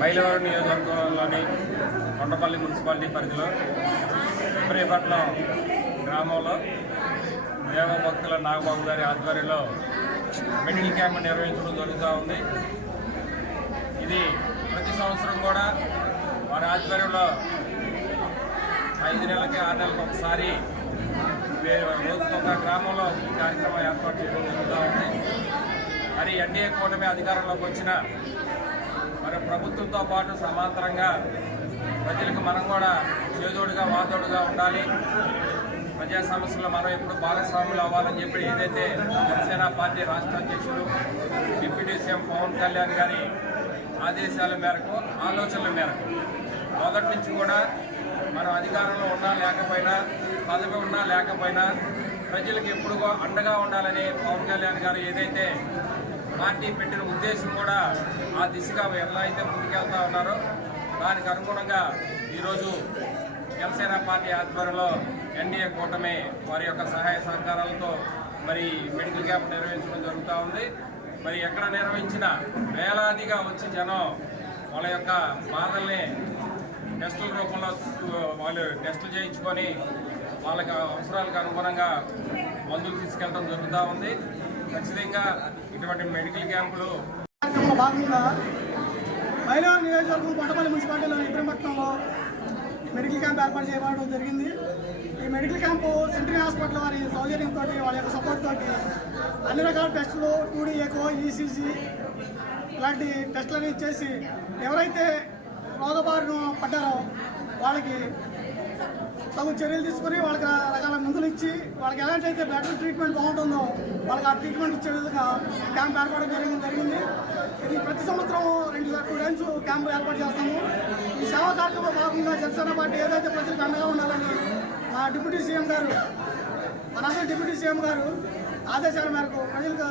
మైలవరం నియోజకవర్గంలోని కొండపల్లి మున్సిపాలిటీ పరిధిలో ఇబ్రహీపట్నం గ్రామంలో దేవభక్తుల నాగబాబు గారి ఆధ్వర్యంలో మెడికల్ క్యాంప్ నిర్వహించడం జరుగుతూ ఉంది. ఇది ప్రతి సంవత్సరం కూడా వారి ఆధ్వర్యంలో ఐదు నెలలకి ఆరు నెలలకు ఒకసారి రోజుకు ఒక గ్రామంలో ఈ కార్యక్రమం ఏర్పాటు చేయడం జరుగుతూ ఉంది. మరి ఎన్డీఏ కూటమి అధికారంలోకి వచ్చిన మరి ప్రభుత్వంతో పాటు సమాంతరంగా ప్రజలకు మనం కూడా చేదోడుగా వాదోడుగా ఉండాలి. ప్రజా సమస్యలు మనం ఎప్పుడు భాగస్వాములు అవ్వాలని చెప్పి ఏదైతే జనసేన పార్టీ రాష్ట్ర అధ్యక్షులు డిప్యూటీ సీఎం పవన్ కళ్యాణ్ గారి ఆదేశాల మేరకు ఆలోచనల మేరకు మొదటి నుంచి కూడా మనం అధికారంలో ఉన్నా లేకపోయినా పదవి ఉన్నా లేకపోయినా ప్రజలకు ఎప్పుడు అండగా ఉండాలని పవన్ కళ్యాణ్ గారు ఏదైతే పార్టీ పెట్టిన ఉద్దేశం కూడా ఆ దిశగా ఎలా అయితే ముందుకెళ్తా ఉన్నారో దానికి అనుగుణంగా ఈరోజు జనసేన పార్టీ ఆధ్వర్యంలో ఎన్డీఏ కూటమి వారి యొక్క సహాయ సహకారాలతో మరి మెడికల్ క్యాంప్ నిర్వహించడం జరుగుతూ ఉంది. మరి ఎక్కడ నిర్వహించినా వేలాదిగా వచ్చి జనం వాళ్ళ యొక్క బాధల్ని టెస్టుల రూపంలో వాళ్ళు టెస్టులు చేయించుకొని వాళ్ళకి అవసరాలకు అనుగుణంగా మందులు తీసుకెళ్ళడం జరుగుతూ ఉంది. ఖచ్చితంగా ఇటువంటి మెడికల్ క్యాంపులు కార్యక్రమంలో భాగంగా మైలవరం నియోజకవర్గం కొండపల్లి మున్సిపాలిటీలోని ఇబ్రహీంపట్నంలో మెడికల్ క్యాంప్ ఏర్పాటు చేయబడడం జరిగింది. ఈ మెడికల్ క్యాంపు సెంట్రీ హాస్పిటల్ వారి సౌజన్యంతో వాళ్ళ యొక్క సపోర్ట్ తోటి అన్ని రకాల టెస్టులు టూడీ ఎకో ఈసీజీ ఇలాంటి టెస్టులని చేసి ఎవరైతే రోగబారిన పడ్డారో వాళ్ళకి తగు చర్యలు తీసుకొని వాళ్ళకి రకాల మందులు ఇచ్చి వాళ్ళకి ఎలాంటి అయితే బెటర్ ట్రీట్మెంట్ బాగుంటుందో వాళ్ళకి ఆ ట్రీట్మెంట్ ఇచ్చే విధంగా క్యాంప్ ఏర్పాటు జరిగింది జరిగింది. ఇది ప్రతి సంవత్సరం రెండు టూ టైమ్స్ క్యాంప్ ఏర్పాటు చేస్తాము. ఈ సేవా కార్యక్రమంలో భాగంగా జనసేన పార్టీ ఏదైతే ప్రజలకు అండగా ఉండాలని మా డిప్యూటీ సీఎం గారు మనందరూ డిప్యూటీ సీఎం గారు ఆదేశాల మేరకు ప్రజలకు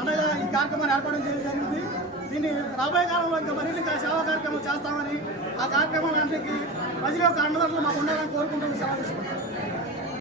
అండగా ఈ కార్యక్రమాన్ని ఏర్పాటు చేయడం జరిగింది. దీన్ని రాబోయే కాలంలో ఇంకా మరిన్ని సేవా కార్యక్రమం చేస్తామని ఆ కార్యక్రమాలన్నింటికి ప్రజల యొక్క అండదండలు మాకు ఉండాలని కోరుకుంటూ సెలవు తీసుకుంటాం